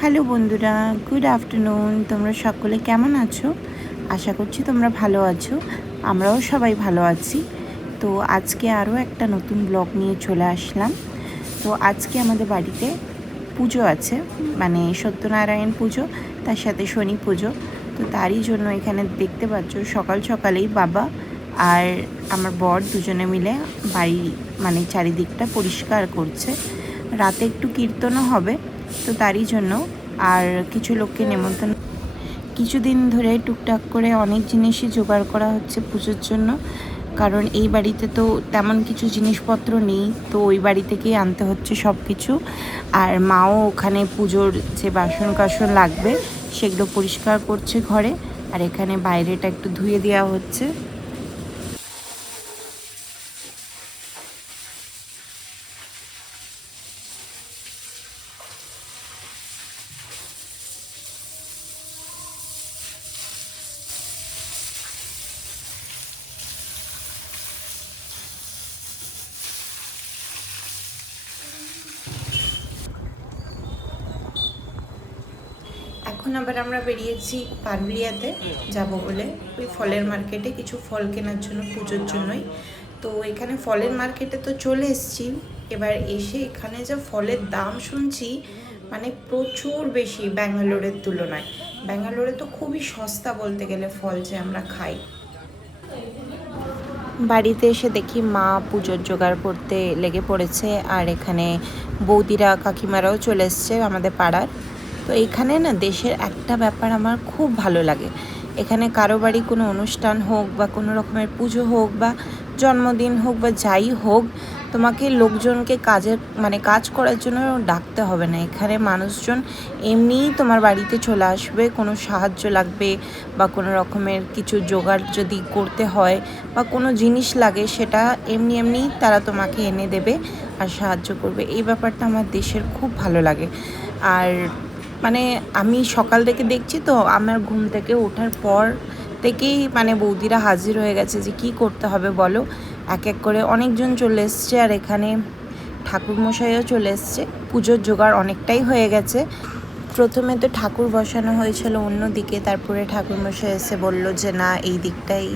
Hello বন্ধুরা good afternoon তোমরা সকলে কেমন আছো? আশা করছি তোমরা ভালো আছো, আমরাও সবাই ভালো আছি। তো আজকে আরও একটা নতুন ব্লগ নিয়ে চলে আসলাম। তো আজকে আমাদের বাড়িতে পুজো আছে মানে সত্যনারায়ণ পুজো, তার সাথে শনি পুজো। তো তারই জন্য এখানে দেখতে পাচ্ছ, সকাল সকালেই বাবা আর আমার বর দুজনে মিলে বাড়ি মানে চারিদিকটা পরিষ্কার করছে। রাতে একটু কীর্তনও হবে তো তারই জন্য। আর কিছু লোককে নেমন্তন্ন কিছুদিন ধরে টুকটাক করে অনেক জিনিসই জোগাড় করা হচ্ছে পুজোর জন্য। কারণ এই বাড়িতে তো তেমন কিছু জিনিসপত্র নেই, তো ওই বাড়ি থেকেই আনতে হচ্ছে সব কিছু আর মাও ওখানে পুজোর যে বাসন কাসন লাগবে, সেগুলো পরিষ্কার করছে ঘরে। আর এখানে বাইরেটা একটু ধুয়ে দেওয়া হচ্ছে এখন আবার আমরা বেরিয়েছি পারুলিয়াতে, যাব বলে। ওই ফলের মার্কেটে কিছু ফল কেনার জন্য, পুজোর জন্যই। তো এখানে ফলের মার্কেটে তো চলে এসেছি। এবার এসে এখানে যা ফলের দাম শুনছি মানে প্রচুর বেশি ব্যাঙ্গালোরের তুলনায়। ব্যাঙ্গালোরে তো খুবই সস্তা বলতে গেলে ফল যে আমরা খাই। বাড়িতে এসে দেখি মা পুজোর জোগাড় করতে লেগে পড়েছে, আর এখানে বৌদিরা কাকিমারাও চলে এসছে আমাদের পাড়ার। তো এখানে না দেশের একটা ব্যাপার আমার খুব ভালো লাগে। এখানে কারও বাড়ি কোনো অনুষ্ঠান হোক বা কোনো রকমের পুজো হোক বা জন্মদিন হোক বা যাই হোক, তোমাকে লোকজনকে কাজের মানে কাজ করার জন্য ডাকতে হবে না। এখানে মানুষজন এমনিই তোমার বাড়িতে চলে আসবে, কোনো সাহায্য লাগবে বা কোনো রকমের কিছু জোগাড় যদি করতে হয় বা কোনো জিনিস লাগে সেটা এমনি এমনি তারা তোমাকে এনে দেবে আর সাহায্য করবে। এই ব্যাপারটা আমার দেশের খুব ভালো লাগে। আর মানে আমি সকাল থেকে দেখছি তো, আমার ঘুম থেকে ওঠার পর থেকেই মানে বৌদিরা হাজির হয়ে গেছে যে কি করতে হবে বলো। এক এক করে অনেকজন চলে এসছে আর এখানে ঠাকুরমশাইও চলে এসছে। পুজোর জোগাড় অনেকটাই হয়ে গেছে। প্রথমে তো ঠাকুর বসানো হয়েছিল অন্য দিকে তারপরে ঠাকুরমশাই এসে বলল যে না, এই দিকটাই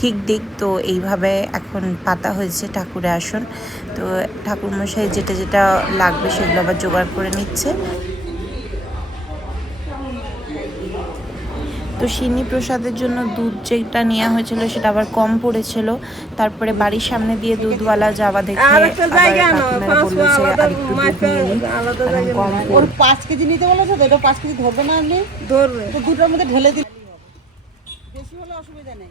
ঠিক দিক। তো এইভাবে এখন পাতা হয়েছে ঠাকুরের আসন। তো ঠাকুরমশাই যেটা যেটা লাগবে সেগুলো আবার জোগাড় করে নিচ্ছে। তো সিন্নি প্রসাদের জন্য দুধ যেটা নেওয়া হয়েছিল সেটা আবার কম পড়েছিল। তারপরে বাড়ির সামনে দিয়ে দুধওয়ালা যাওয়া দেখে ওর পাঁচ কেজি নিতে বলেছ তো এটা পাঁচ কেজি ধরবে না আপনি ধরবে। তো দুটোর মধ্যে ঢেলে দিন বেশি হলে অসুবিধা নেই।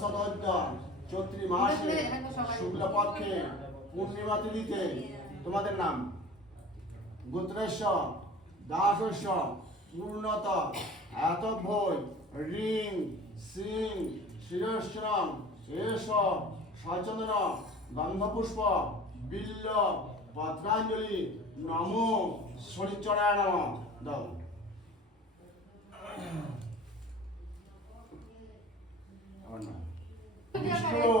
তৎসদজ্ঞান চৈত্রী মাসে শুক্লপক্ষে পূর্ণিমা তিথিতে তোমাদের নাম? গোত্রেশ্ব দাসস্য পূর্ণত এত ভয় রিং সিং শিরশ্রম এস সচন্দন গন্ধপুষ্প বিল্ল পত্রাঞ্জলি নমো শরীরচরায় নম। দাও। আমার বিষ্ণু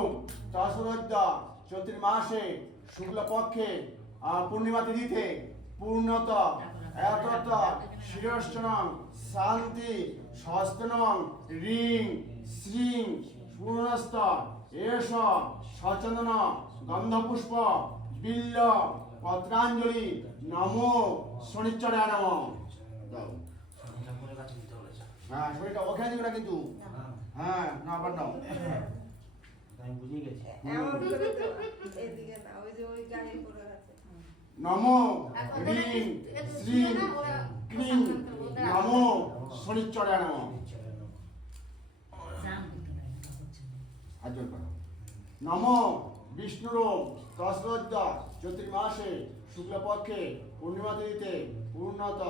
তসরোদ্য চৈত্র মাসে শুক্লপক্ষে আহ, পূর্ণিমা তিথিতে পূর্ণত একত শিরশ্চনং শান্তি সস্তনং রিং শ্রিং পূর্ণস্ত এষ সচন্দন গন্ধপুষ্প বিল্ল পত্রাঞ্জলি নমো শনিচরে নম। হ্যাঁ শরীরটা ওখানে কিন্তু। হ্যাঁ না আবার নাও আমি বুঝে গেছি। এমন করে তো। এদিকে না ওই যে ওই গাড়ির করে আছে। নমো রিং শ্রীং ক্রিং নমো শনিচরে নম। করো। নমো বিষ্ণুর তসরজ্জ চতুর্মাসে শুক্লপক্ষে পূর্ণিমা তিথিতে পূর্ণত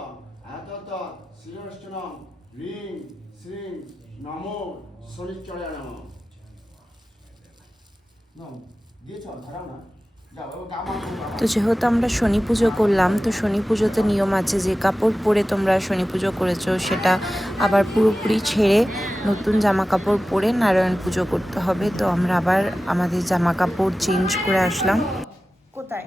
এতত শিরশ্চনম রিং শ্রীং নমো শনিচরে নম নাও দিয়েছ ধরাও না যাও ও গামা তো যেহেতু আমরা শনি পুজো করলাম, তো শনি পুজোতে নিয়ম আছে যে কাপড় পরে তোমরা শনি পুজো করেছ, সেটা আবার পুরোপুরি ছেড়ে নতুন জামা কাপড় পরে নারায়ণ পুজো করতে হবে। তো আমরা আবার আমাদের জামা কাপড় চেঞ্জ করে আসলাম। কোথায়?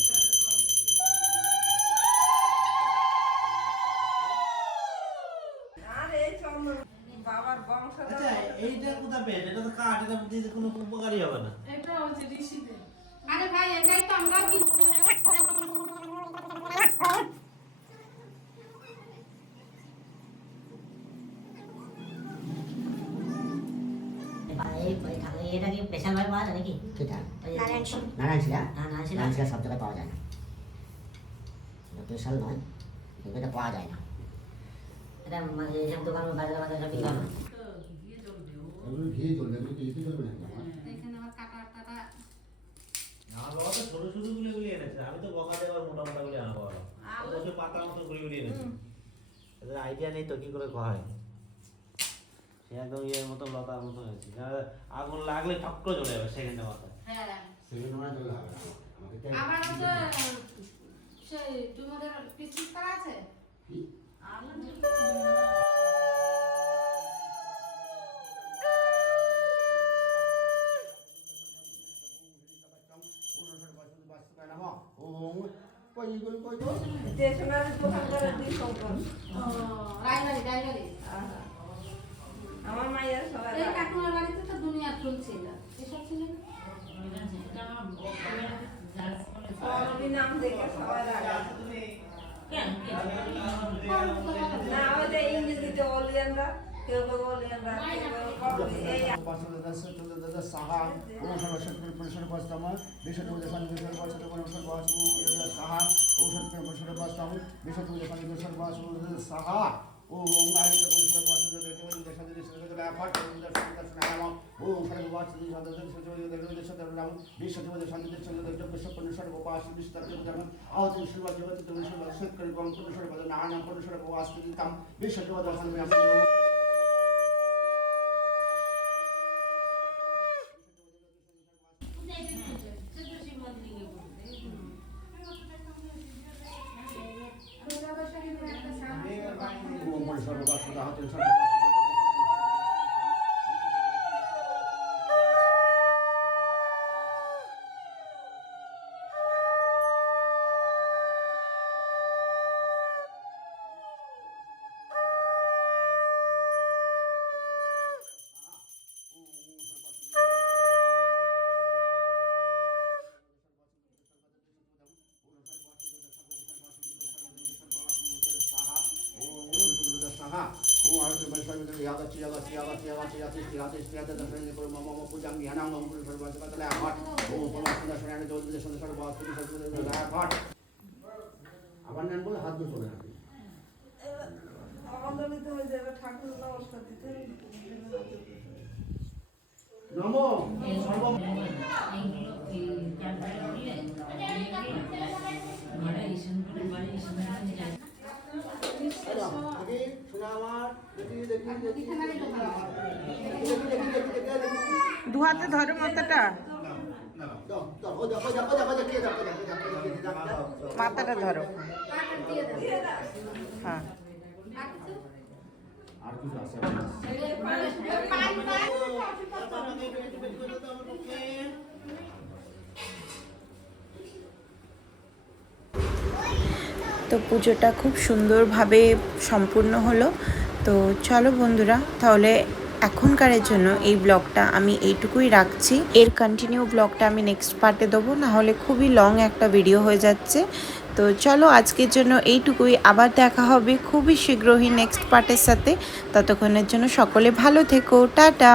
আচ্ছা এইটা কোথা পেয়ে এটা তো কাঠ এটা দিতে কোনো উপকারী হবে না। আরে ভাই এটাই তো আমরাও কি এটা স্পেশাল ভাবে পাওয়া যায় নাকি? নারায়ণশিলা। হ্যাঁ নারায়ণশিলা? নারায়ণশিলা সব জায়গায় পাওয়া যায় না। এটা স্পেশাল নয় এটা পাওয়া যায় না। এটা মানে দোকান বাজারে বাজারে বিক্রি হয় না? এগুলো ঘি জ্বলবে এগুলো কি ইতি জ্বলবে নাকি? এখানে আবার কাটা টাটা আমার বাবা তো ছোট ছোট গুলি গুলি এনেছে। আমি তো বকা দেওয়ার মোটা মোটা গুলি আনব পাতার মতো গুলি গুলি এনেছে। এদের আইডিয়া নেই তো কি করে হয়? সে একদম ইয়ের মতো লতার মতো হয়েছে। আগুন লাগলে ঠক করে চলে যাবে সেখানে মাথায়। হ্যাঁ। সেগুলো নয় জ্বললে হবে না আমাকে তো আমার তো সেই তোমাদের আছে? কি? স্টেশনারি দোকান করে দিই শঙ্কর। ও রাইবাড়ি রাইবাড়ি। আমার মায়ের সবাই এই কাকুমার বাড়িতে তো দুনিয়া চলছে এটা এসব ছিল না? নাম দেখে সবাই রাখা না ওই ইংরেজিতে অলিয়ানরা কেউ কেউ অলিয়ানরা কেউ কেউ কবি এই বিশ্ব দুর্গা পয়সা কিন্তু একটা সামনে ওম পরিসর্বাস হাতে আবার নেন বলে হাত ধরে রাখি নম সর্ব আগে শোনা আমার দু হাতে ধরে মাথাটা। মাথাটা ধরো। হ্যাঁ। তো পুজোটা খুব সুন্দরভাবে সম্পূর্ণ হলো। তো চলো বন্ধুরা, তাহলে এখনকারের জন্য এই ব্লগটা আমি এইটুকুই রাখছি। এর কন্টিনিউ ব্লগটা আমি নেক্সট পার্টে দেবো, নাহলে খুবই লং একটা ভিডিও হয়ে যাচ্ছে। তো চলো আজকের জন্য এইটুকুই, আবার দেখা হবে খুবই শীঘ্রই নেক্সট পার্টের সাথে। ততক্ষণের জন্য সকলে ভালো থেকো, টাটা!